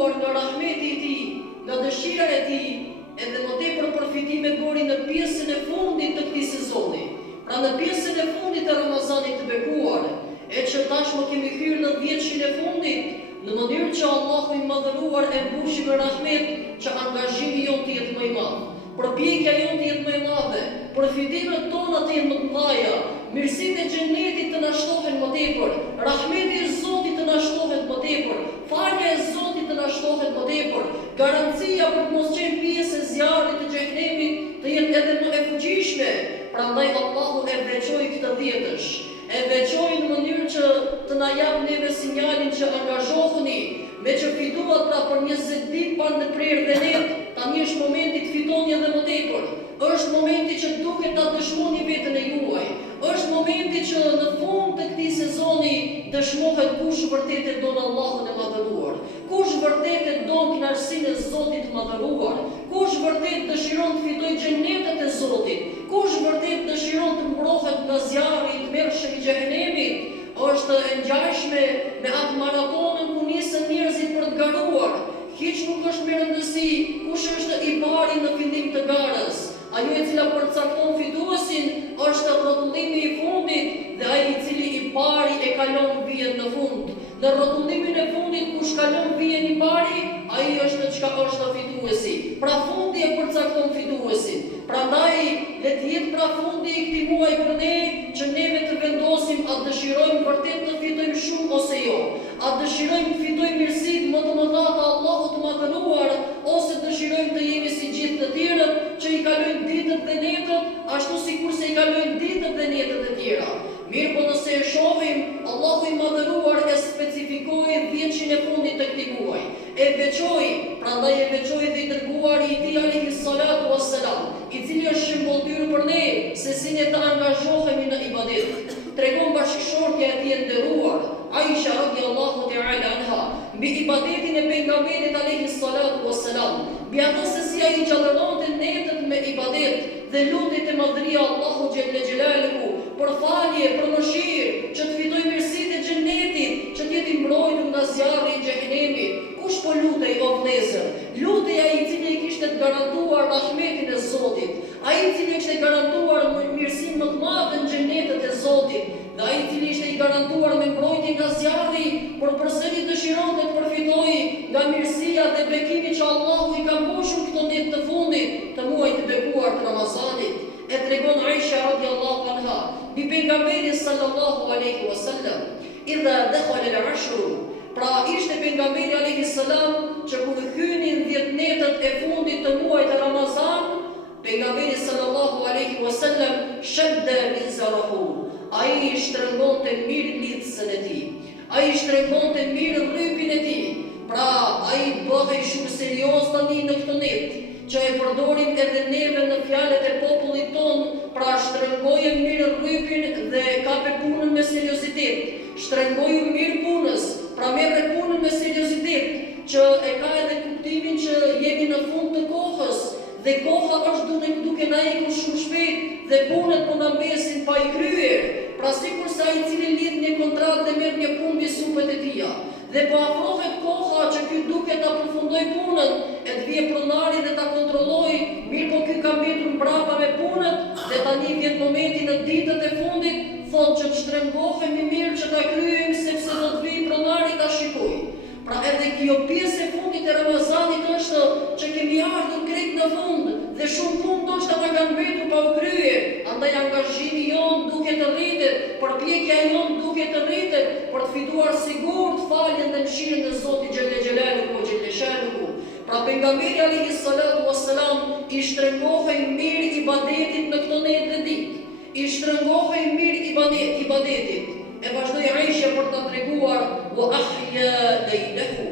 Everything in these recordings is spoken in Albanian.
madhëruar nga rahmeti i tij, nga dëshira e tij, edhe më tepër përfitime bori në pjesën e fundit të këtij sezoni. Pra në pjesën e fundit të Ramazanit të bekuar, e që tashmë kemi hyrë në 10 e fundit, në mënyrë që Allahu i madhëruar e mbushi me rahmet që angazhimi jonë të jetë më i madh. Përpjekja jonë të jetë më e madhe, përfitimet tona të jenë më të mëdha, mirësitë e xhenetit të na shtohen më tepër, rahmeti i Zotit të na shtohet më tepër, falja e Zotit të na shtohet më tepër, garancia për të mos qenë pjesë e zjarrit të xhenemit të jetë edhe më e fuqishme. Prandaj Allahu e veçoi këtë 10-sh, e veçoi në mënyrë që të na jap neve sinjalin që angazhohuni, me që fituat pra për 20 ditë pa ndërprerje dhe ne, tani është momenti të fitoni edhe më tepër. Është momenti që duhet ta dëshmoni veten e juaj. Është momenti që në fund të këtij sezoni dëshmohet kush vërtet e don Allahun e madhëruar, kush vërtet e don kënaqësinë e Zotit të madhëruar, kush vërtet dëshiron të fitojë xhenetet e Zotit, kush vërtet dëshiron të mbrohet nga zjarri i tmerrshëm i xhenemit. Është e ngjashme me atë maratonën ku nisën njerëzit për të garuar. Hiç nuk është me rëndësi kush është i pari në fillim të garës. Ajo e cila përcakton fituesin është rrotullimi i fundit dhe ai i cili i pari e kalon vijen në fund. Në rrotullimin e fundit kush kalon vijen i pari, ai është çka është fituesi. Pra fundi e përcakton fituesin. Prandaj le të jetë pra fundi i këtij muaji për ne që neve të vendosim a dëshirojmë vërtet të fitojmë shumë ose jo. A dëshirojmë të fitojmë mirësitë më të mëdha të Allahut të madhëruar, ose dëshirojmë të jemi si gjithë të tjerët që i kalojnë ditët dhe netët, ashtu sikurse i kalojnë ditët dhe netët e tjera. Mirë po nëse e shohim, Allahu i madhëruar e specifikoi 10 e fundit të këtij muaji. E veçoi, prandaj e veçoi dhe i dërguari i tij alayhi salatu wassalam, i cili është shembulltyr për ne se si ne të angazhohemi në ibadet. Tregon bashkëshortja e tij e nderuar, Aisha radhiyallahu ta'ala anha, mbi ibadetin e pejgamberit alayhi salatu wassalam, mbi atë se si ai gjallëronte netët me ibadet dhe lutej te madhëria Allahu xhelle xhelaluhu për falje, për mëshirë, që të fitoj mirësitë e xhenetit, që të jetë i mbrojtur nga zjarri i xhenemit. Kush po lutej o vëllezër? Lutej ai i cili i kishte garantuar rahmetin e Zotit, ai i cili kishte garantuar mirësinë më të madhe në xhenetet e Zotit, dhe ai i cili ishte i garantuar me mbrojtje nga zjarri, por përsëri dëshironte të përfitojë nga mirësia dhe bekimi që Allahu i ka mbushur këto ditë të fundit të muajit të bekuar të Ramazanit. E tregon Aisha radhiyallahu anha, bi pejgamberin sallallahu alaihi wasallam, idha dakhala al-ashr, pra ishte pejgamberi alayhi salam që kur hynin 10 netët e fundit të muajit të Ramazan, pejgamberi sallallahu alaihi wasallam shadda mizarahu. Ai shtrëngonte mirë lidhsën e tij. Ai shtrëngonte mirë rrypin e tij. Pra ai bëhej shumë serioz tani në këtë net, që e përdorim edhe neve në fjalët e popullit ton, pra shtrëngojë mirë rrypin dhe kape punën me seriozitet. Shtrëngojë mirë punës, pra merre punën me seriozitet, që e ka edhe kuptimin që jemi në fund të kohës, dhe koha është duke na ikur shumë shpejt dhe punët po na mbesin pa i kryer. Pra sikur sa i cili lidh një kontratë dhe merr një punë mbi supet e tij. Dhe po afrohet koha që ky duket ta përfundoj punën, e të vijë pronari dhe ta kontrolloj, mirë po ky ka mbetur mbrapa me punët dhe tani vjen momenti në ditët e fundit, thonë që të shtrëngohemi mirë që ta kryejmë sepse do të vijë pronari ta shikojë. Pra edhe kjo pjesë e fundit e Ramazanit është që kemi ardhur krejt në fund dhe shumë punë ndoshta ta kanë mbetur pa u kryer. Andaj angazhimi jon duhet të rritet, përpjekja jon duhet të rritet për të fituar sigurt faljen dhe mëshirën e Zotit xhelle xhelaluhu xhelle shanuhu. Pra pejgamberi alayhi salatu wassalam i shtrëngohej mirë ibadetit në këto netë ditë. I shtrëngohej mirë ibadetit. E vazhdoi Aisha për ta treguar wa ahya laylahu.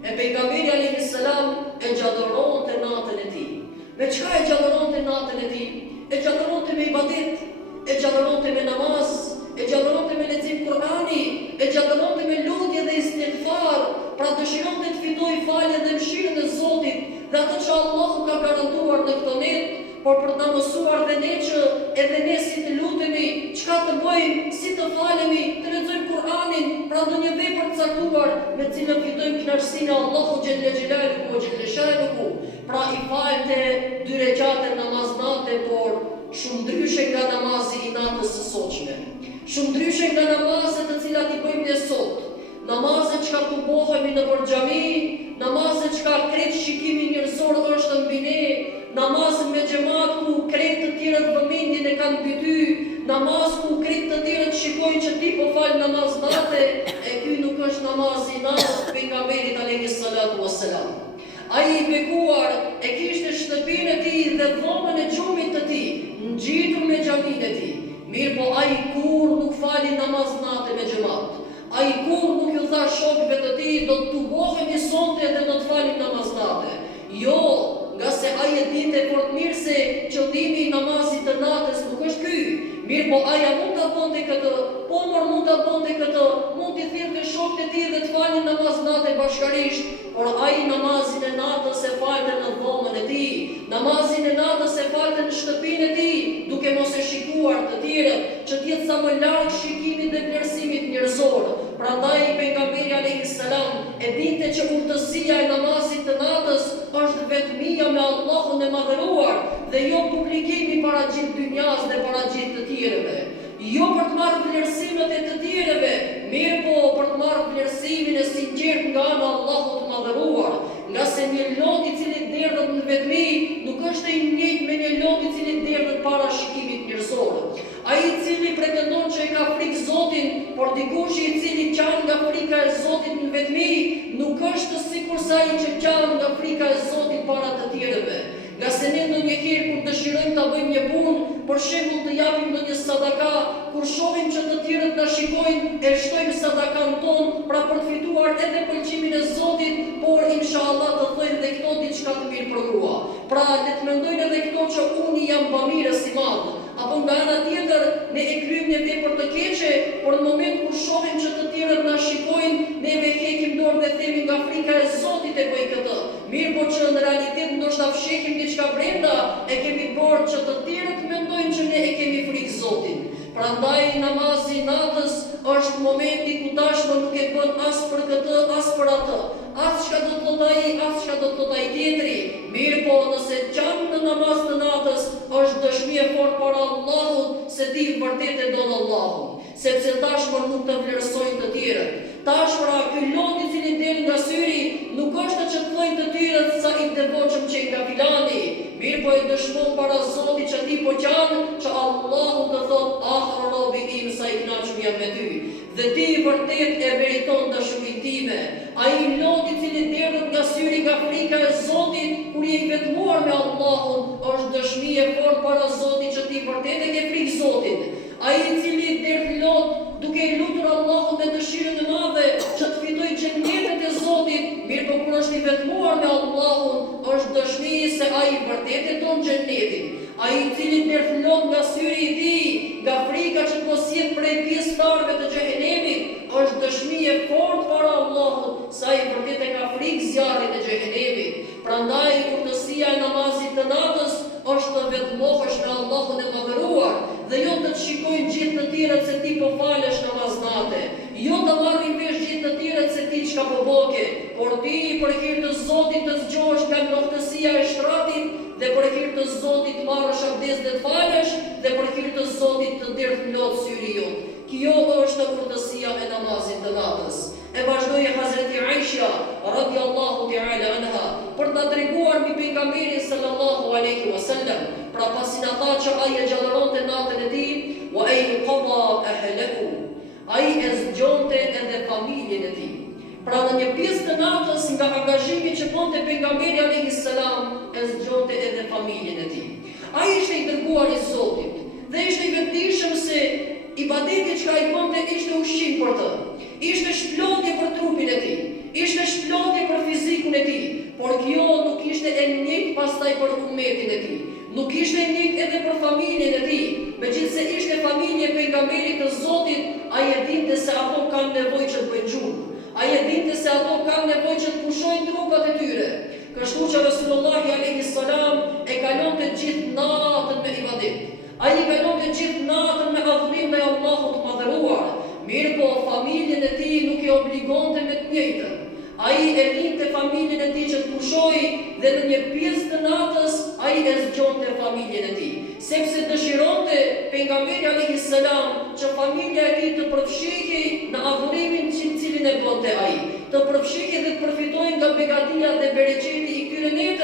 E pejgamberi alayhi salam e gjallëronte natën e tij. Me çka e gjallëronte natën e tij? E gjallëronte me ibadet, e gjallëronte me namaz, e gjallëronte me lexim Kur'ani, e gjallëronte me lutje dhe istighfar, pra dëshironte të fitojë faljen dhe mëshirën e Zotit dhe atë që Allahu ka garantuar në këtë net. Por për të mësuar dhe ne që edhe ne si të lutemi, çka të bëjmë, si të falemi, të lexojmë Kur'anin, pra ndonjë vepër përcaktuar me cilën fitojmë kënaqësinë e Allahut xhelle xhelaluhu ve xhelle shanuhu. Pra i falte 2 rekate namaznate, por shumë ndryshe nga namazi i natës së sotshme. Shumë ndryshe nga namazet të cilat i bëjmë ne sot. Namazet që ka të bohemi në përgjami, namazet që ka kretë shikimi njërzor është mbi ne, namazet me xhamat ku kretë të tjera të vëmendjen e kanë mbi ty, namaz ku kretë të tjera të shikojnë që ti po fal namaz nate, e ky nuk është namazi i natës të pejgamberit alayhis salatu wassalam. Ai i bekuar e kishte shtëpinë e tij dhe dhomën e xhumit të tij, ngjitur me xhaminë e tij. Mirë po ai kur nuk fali namaz nate me xhamat. Ai kur nuk ju tha shokëve të tij do të tubohemi sonte dhe do të falim namaz nate. Jo, nga se ai e dinte fort mirë se qëllimi i namazit të natës nuk është ky. Mirë po aja mund ta bënte këtë, po mund ta bënte këtë, mund t'i thirrte shokët e tij dhe të falin namaz nate bashkërisht, por ai namazin e natës e falte në dhomën e tij. Namazin e natës e falte në shtëpinë e tij, duke mos e shikuar të tjerët, që të jetë sa më larg shikimit dhe vlerësimit njerëzor. Prandaj pejgamberi alayhis salam e dinte që urtësia e namazit të natës është vetmia me Allahun e madhëruar dhe jo publikimi para gjithë dynjas dhe para gjithë të tjerëve. Jo për të marrë vlerësimet e të tjerëve, mirë po për të marrë vlerësimin e sinqert nga ana e Allahut të madhëruar. Nga se një lot i cili derdhet në vetmi nuk është i njëjtë me një lot i cili derdhet para shikimit njerëzor. Ai i cili pretendon që e ka frikë Zotin, por dikush i cili qan nga frika e Zotit në vetmi, nuk është sikur sa ai që qan nga frika e Zotit para të tjerëve. Nga se ne ndonjëherë kur dëshirojmë ta bëjmë një punë, për shembull të japim ndonjë sadaka, kur shohim që të tjerët na shikojnë, e shtojmë sadakan ton, pra për të fituar edhe pëlqimin e Zotit, por inshallah të thojnë dhe këto diçka të mirë për grua. Pra le të mendojnë edhe këto që unë jam bamirës i madh. Apo nga ana tjetër ne e kryejmë një vepër të keqe, por në moment kur shohim që të tjerët na shikojnë, neve heqim dorë dhe themi nga frika e Zotit e bëj këtë. Mirë po që në realitet ndoshta fshekim diçka brenda, e kemi bërë që të tjerët mendojnë që ne e kemi frikë Zotin. Prandaj namazi i natës është momenti ku tashmë nuk e bën as për këtë, as për atë. As çka do të thotë ai, as çka do të thotë ai tjetri. Mirë po nëse qan në namaz të natës është dëshmi e fortë para Allahut se ti vërtet e don Allahun, sepse tashmë nuk të vlerësojnë të tjerët. Tashmë ky lot i cili del nga syri nuk është që të thojnë të tjerët sa i devotshëm që nga filani. Mirë po e dëshmon para Zotit që ti po qan që Allahu të thotë ah robi im sa i kënaqur jam me ty. Dhe ti vërtet e meriton dashurinë time. Ai lot i cili derdhet nga syri nga frika e Zotit kur je i vetmuar me Allahun është dëshmi e fortë para Zotit që ti vërtet e ke frikë Zotit. Ai i cili derdh lot duke i lutur Allahun me dëshirën e madhe që të fitojë xhenetin e Zotit, mirë po kur është i vetmuar me Allahun është dëshmi se ai vërtet e don xhenetin. Ai i cili derdh lot nga syri i tij, nga frika që mos jetë prej pjesëtarëve të xhehenemit, është dëshmi e fortë para Allahut se ai vërtet e ka frikë zjarrit e xhehenemit. Prandaj urtësia e namazit të natës është të vetmohesh me Allahun e madhëruar dhe jo të shikojnë gjithë të tjerët se ti po falesh namaz nate. Jo të marrin vesh gjithë të tjerët se ti çka po boke, por ti për hir të Zotit të zgjohesh nga ngrohtësia e shtratit dhe për hir të Zotit të marrësh abdes dhe të falesh dhe për hir të Zotit të derdh plot syri jot. Kjo është urtësia e namazit të natës. E vazhdoi Hazreti Aisha radhiyallahu ta'ala anha për ta treguar mbi pejgamberin sallallahu alaihi wasallam, pra pasi na tha që ai e gjallëronte natën e tij, wa ay qada ahlahu. Ai e zgjonte edhe familjen e tij. Pra në një pjesë të natës nga angazhimi që bënte pejgamberi alayhis salam, e zgjonte edhe familjen e tij. Ai ishte i dërguar i Zotit dhe ishte i vetëdijshëm se ibadeti që ai bënte ishte ushqim për të. Ishte shplodje për trupin e tij, ishte shplodje për fizikun e tij, por kjo nuk ishte e njëjtë pastaj për ummetin e tij. Nuk ishte e njëjtë edhe për familjen e tij. Megjithse ishte familje e pejgamberit të Zotit, ai e dinte se ato kanë nevojë që të bëjnë gjumë. Ai e dinte se ato kanë nevojë që të pushojnë trupat e tyre. Kështu që Resulullahi alayhis salam e kalonte gjithë natën me ibadet. Ai i kalonte gjithë natën me adhurim ndaj Allahut të madhëruar. Mirë po familjen e tij nuk e obligonte me të njëjtën. Ai e linte familjen e tij që të pushoi dhe në një pjesë të natës ai e zgjonte familjen e tij, sepse dëshironte pejgamberi alayhis salam që familja e tij të përfshihej në adhurimin që cilin e bënte ai, të përfshihej dhe të përfitojnë nga begatia dhe bereqeti i këtyre netëve.